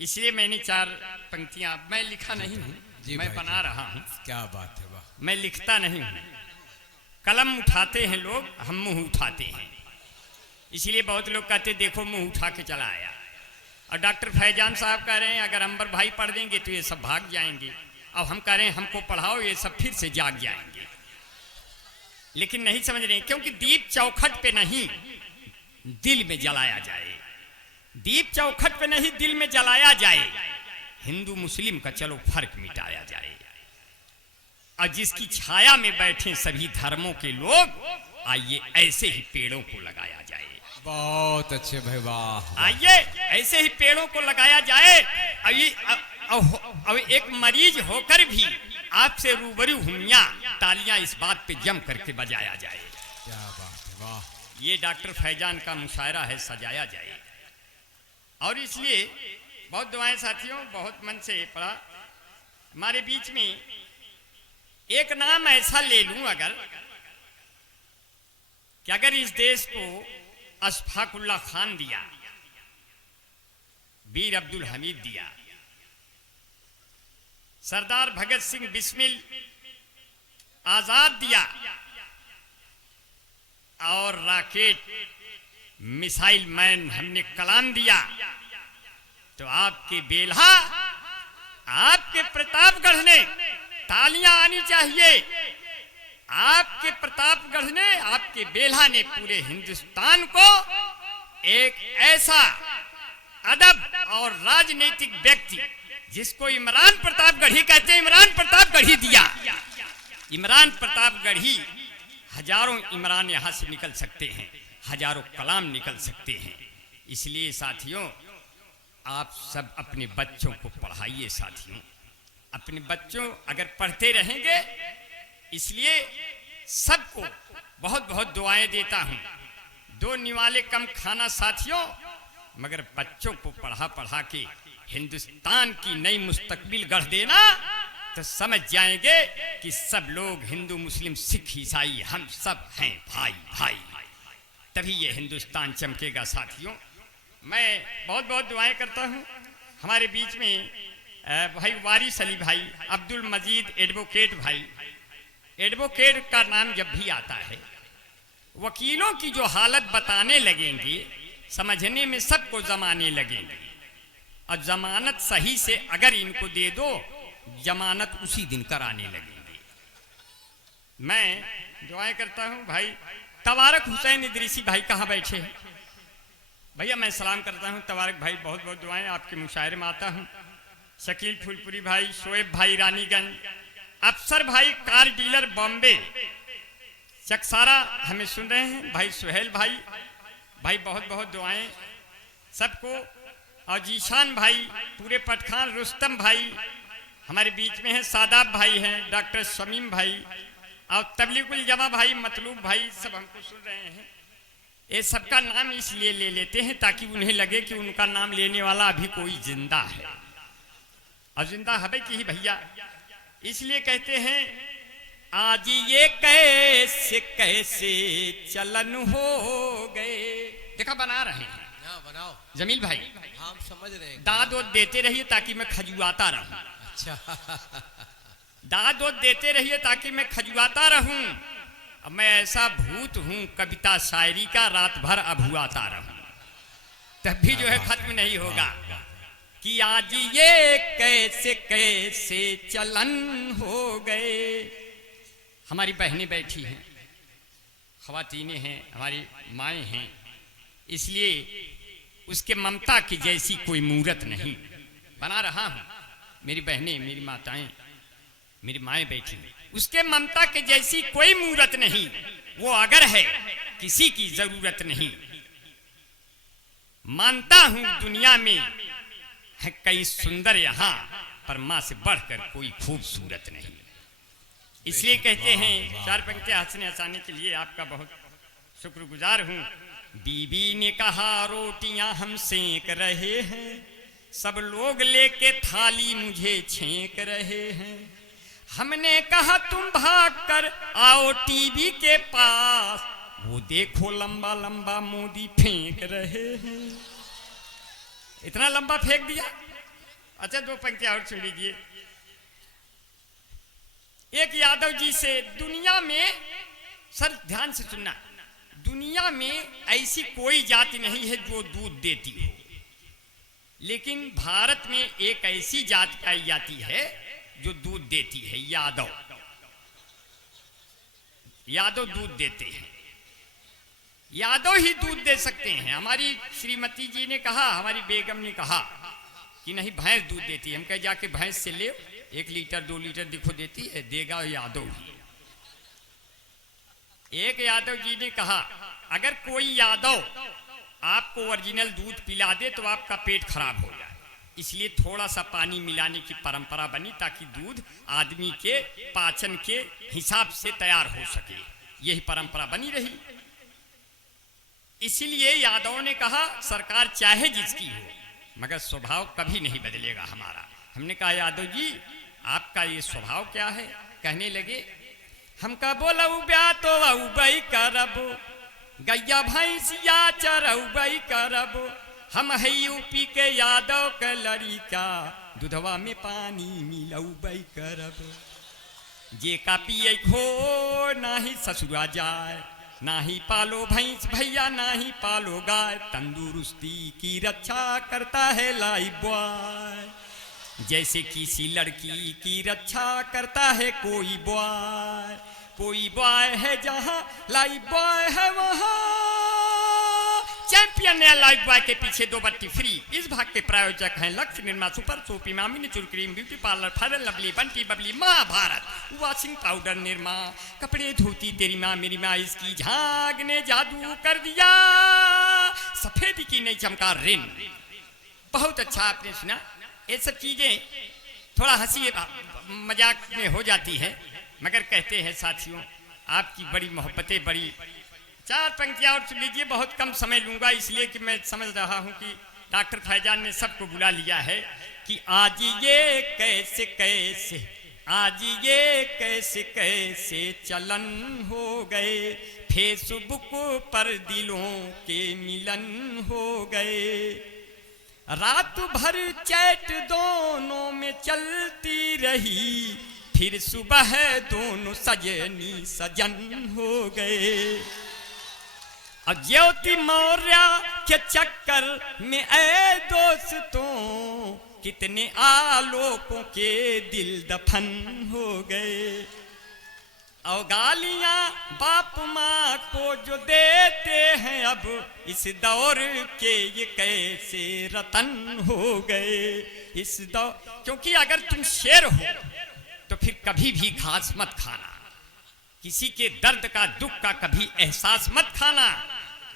इसलिए मैंने चार पंक्तियां, मैं लिखा नहीं हूँ, मैं बना रहा हूँ। क्या बात है, वाह। मैं लिखता नहीं हूँ। कलम उठाते हैं लोग, हम मुंह उठाते हैं। इसलिए बहुत लोग कहते देखो मुंह उठा के चला आया। और डॉक्टर फैजान साहब कह रहे हैं अगर अंबर भाई पढ़ देंगे तो ये सब भाग जाएंगे। अब हम कह रहे हैं हमको पढ़ाओ, ये सब फिर से जाग जाएंगे। लेकिन नहीं समझ रहे, क्योंकि दीप चौखट पे नहीं दिल में जलाया जाए। दीप चौखट पे नहीं दिल में जलाया जाए। हिंदू मुस्लिम का चलो फर्क मिटाया जाए। और जिसकी छाया में बैठे सभी धर्मों के लोग, आइए ऐसे ही पेड़ों को लगाया जाए। बहुत अच्छे भाई, वाह। आइए ऐसे ही पेड़ों को लगाया जाए। अब एक मरीज होकर भी आपसे रूबरू हुइयां, तालियां इस बात पे जम करके बजाया जाए। क्या बात है, वाह। ये डॉक्टर फैजान का मुशायरा है, सजाया जाए। और इसलिए बहुत दुआएं साथियों, बहुत मन से पढ़ा। हमारे बीच में एक नाम ऐसा ले लूं अगर कि अगर इस देश को अशफाकुल्ला खान दिया, वीर अब्दुल हमीद दिया, सरदार भगत सिंह बिस्मिल आजाद दिया, और रॉकेट मिसाइल मैन हमने कलाम दिया, तो आपके बेल्हा, आपके प्रतापगढ़ ने तालियां आनी चाहिए। आपके प्रतापगढ़ ने, आपके बेल्हा ने पूरे हिंदुस्तान को एक ऐसा अदब और राजनीतिक व्यक्ति, जिसको इमरान प्रतापगढ़ी कहते हैं, इमरान प्रतापगढ़ी दिया। इमरान प्रतापगढ़ी, हजारों इमरान यहां से निकल सकते हैं, हजारों कलाम निकल सकते हैं। इसलिए साथियों, आप सब अपने बच्चों को पढ़ाइए। साथियों, अपने बच्चों अगर पढ़ते रहेंगे, इसलिए सबको बहुत बहुत दुआएं देता हूं। दो निवाले कम खाना साथियों, मगर बच्चों को पढ़ा पढ़ा के हिंदुस्तान की नई मुस्तकबिल गढ़ देना, तो समझ जाएंगे कि सब लोग हिंदू मुस्लिम सिख ईसाई हम सब हैं भाई भाई। तभी ये हिंदुस्तान चमकेगा। साथियों, मैं बहुत बहुत दुआएं करता हूं। हमारे बीच में भाई वारिस अली भाई, अब्दुल मजीद एडवोकेट भाई। एडवोकेट का नाम जब भी आता है, वकीलों की जो हालत बताने लगेंगे, समझने में सबको जमाने लगेंगे। और जमानत सही से अगर इनको दे दो, जमानत उसी दिन कराने लगेंगे। मैं दुआएं करता हूं। भाई तबारक हुसैन इदरीसी भाई कहाँ बैठे हैं? भैया मैं सलाम करता हूं। तबारक भाई बहुत बहुत दुआएं, आपके मुशायरे में आता हूं। शकील फूलपुरी भाई, शोएब भाई रानीगंज, अफसर भाई कार डीलर बॉम्बे, चकसारा हमें सुन रहे हैं। भाई सुहेल भाई, भाई बहुत बहुत दुआएं सबको। और जीशान भाई पूरे पटखान, रुस्तम भाई हमारे बीच में हैं, सादाब भाई हैं, डॉक्टर शमीम भाई, और तबलीगुल जमा भाई, मतलूब भाई, सब हमको सुन रहे हैं। ये सबका नाम इसलिए ले लेते हैं ताकि उन्हें लगे कि उनका नाम लेने वाला अभी कोई जिंदा है। और जिंदा हबे की ही भैया, इसलिए कहते हैं आज ये कैसे कैसे चलन हो गए। देखा बना रहे हैं, बनाओ जमील भाई, हम समझ रहे हैं। दाद वोद देते रहिए ताकि मैं खजुआता रहूं। अच्छा दाद वोद देते रहिए ताकि मैं खजुआता रहूं। अब मैं ऐसा भूत हूं कविता शायरी का, रात भर अभुआता रहूं, तब भी जो है खत्म नहीं होगा कि आज ये कैसे कैसे चलन हो गए। हमारी बहनें बैठी हैं, ख्वातीनें हैं, हमारी माएँ हैं, इसलिए उसके ममता की जैसी कोई मूरत नहीं बना रहा हूं। मेरी बहनें, मेरी माताएं, मेरी माएँ बैठी हैं, उसके ममता के जैसी कोई मूरत नहीं। वो अगर है किसी की जरूरत नहीं। मानता हूं दुनिया में है कई सुंदर यहां, पर मां से बढ़कर कोई खूबसूरत नहीं। इसलिए कहते हैं, चार पंक्तियां हंसने हंसाने के लिए आपका बहुत शुक्रगुजार हूं। बीबी ने कहा रोटियां हम सेक रहे हैं, सब लोग लेके थाली मुझे छेक रहे हैं। हमने कहा तुम भाग कर आओ टीवी के पास, वो देखो लंबा लंबा मोदी फेंक रहे हैं। इतना लंबा फेंक दिया अच्छा, 2 पंक्तियां और सुन लीजिए। एक यादव जी से, दुनिया में, सर ध्यान से सुनना, दुनिया में ऐसी कोई जाति नहीं है जो दूध देती हो, लेकिन भारत में एक ऐसी जाति पाई जाती है जो दूध देती है, यादव। यादव दूध देते हैं, यादव ही दूध दे सकते हैं। हमारी श्रीमती जी ने कहा, हमारी बेगम ने कहा कि नहीं भैंस दूध देती है। हम कहे जाके भैंस से ले 1 लीटर 2 लीटर देखो देती है, देगा यादव ही। एक यादव जी ने कहा अगर कोई यादव आपको ओरिजिनल दूध पिला दे तो आपका पेट खराब हो जाए, इसलिए थोड़ा सा पानी मिलाने की परंपरा बनी ताकि दूध आदमी के पाचन के हिसाब से तैयार हो सके। यही परंपरा बनी रही। इसलिए यादवों ने कहा सरकार चाहे जिसकी हो मगर स्वभाव कभी नहीं बदलेगा हमारा। हमने कहा यादव जी आपका ये स्वभाव क्या है? कहने लगे हमका बोलऊ ब्या तो अउबई करब, गैया भैंसिया चरउबई करब, हम है यूपी के यादव के लड़िका, दूधवा में पानी मिलउबई करब। जे का पिए खो नाही ससुरा जाए, नाही पालो भैंस भैया नाही पालो गाय, तंदुरुस्ती की रक्षा करता है लाइफ बॉय, जैसे किसी लड़की की रक्षा करता है कोई बॉय। कोई बॉय है जहां लाइफ बॉय है वहां। चैंपियन नया लाइफ बॉय के पीछे 2 बत्ती फ्री। इस भाग के प्रायोजक हैं लक्ष्य निर्मा सुपर सोपी मामी natural cream beauty parlour fair lovely Bunty Babli Mahabharat washing powder Nirma कपड़े धोती तेरी माँ मेरी माँ इसकी झाग ने जादू कर दिया, सफेदी की नहीं चमका रिन। बहुत अच्छा आपने सुना। ये सब चीजें थोड़ा हंसी मजाक में हो जाती है मगर कहते हैं साथियों आपकी बड़ी मोहब्बतें बड़ी। 4 पंक्तियां और सुन लीजिए, बहुत कम समय लूंगा इसलिए कि मैं समझ रहा हूं कि डॉक्टर फैजान ने सबको बुला लिया है कि आज ये कैसे कैसे, आज ये कैसे कैसे चलन हो गए, फेसबुक पर दिलों के मिलन हो गए, रात भर चैट दोनों में चलती रही, फिर सुबह दोनों सजनी सजन हो गए। अब ज्योति मौर्य के चक्कर में ऐ दोस्तों कितने आलोकों के दिल दफन हो गए, और गालियां बाप माँ को जो देते हैं अब इस दौर के ये कैसे रतन हो गए। इस दौर, क्योंकि अगर तुम शेर हो तो फिर कभी भी घास मत खाना, किसी के दर्द का दुख का कभी एहसास मत खाना।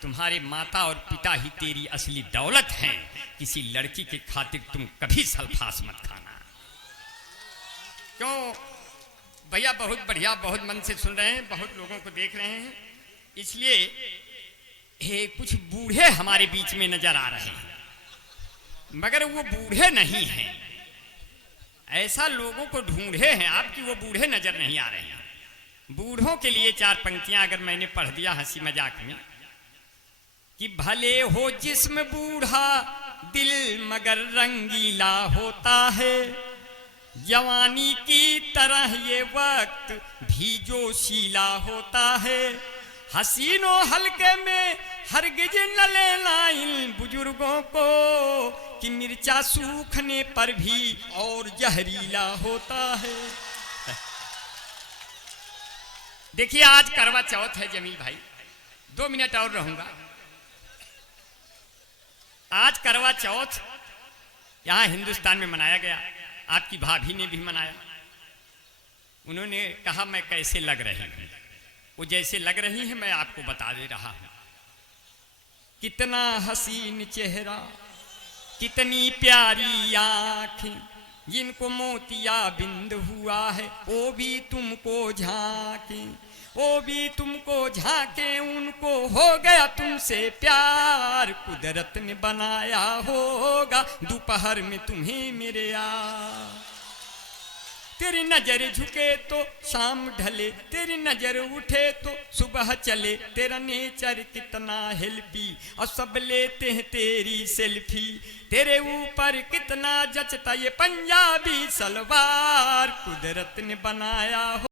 तुम्हारे माता और पिता ही तेरी असली दौलत हैं, किसी लड़की के खातिर तुम कभी सल्फास मत खाना। क्यों भैया? बहुत बढ़िया, बहुत मन से सुन रहे हैं, बहुत लोगों को देख रहे हैं, इसलिए कुछ बूढ़े हमारे बीच में नजर आ रहे हैं मगर वो बूढ़े नहीं हैं। ऐसा लोगों को ढूंढे हैं आपकी वो बूढ़े नजर नहीं आ रहे हैं। बूढ़ों के लिए 4 पंक्तियां अगर मैंने पढ़ दिया हंसी मजाक में कि भले हो जिस्म बूढ़ा दिल मगर रंगीला होता है, जवानी की तरह ये वक्त भी जोशीला होता है, हसीनों हल्के में हरगिज न लेना इन बुजुर्गों को कि मिर्चा सूखने पर भी और जहरीला होता है। देखिए आज करवा चौथ है जमील भाई, 2 मिनट और रहूंगा। आज करवा चौथ यहां हिंदुस्तान में मनाया गया, आपकी भाभी ने भी मनाया। उन्होंने कहा मैं कैसे लग रही हूं, वो जैसे लग रही है मैं आपको बता दे रहा हूं। कितना हसीन चेहरा, कितनी प्यारी आंखें, जिनको मोतिया बिंद हुआ है वो भी तुमको झांके, वो भी तुमको झांके, उनको हो गया तुमसे प्यार, कुदरत ने बनाया होगा दोपहर में तुम्हें मेरे यार। तेरी नजर झुके तो शाम ढले, तेरी नजर उठे तो सुबह चले, तेरा नेचर कितना हेल्पी और सब लेते हैं तेरी सेल्फी, तेरे ऊपर कितना जचता ये पंजाबी सलवार, कुदरत ने बनाया हो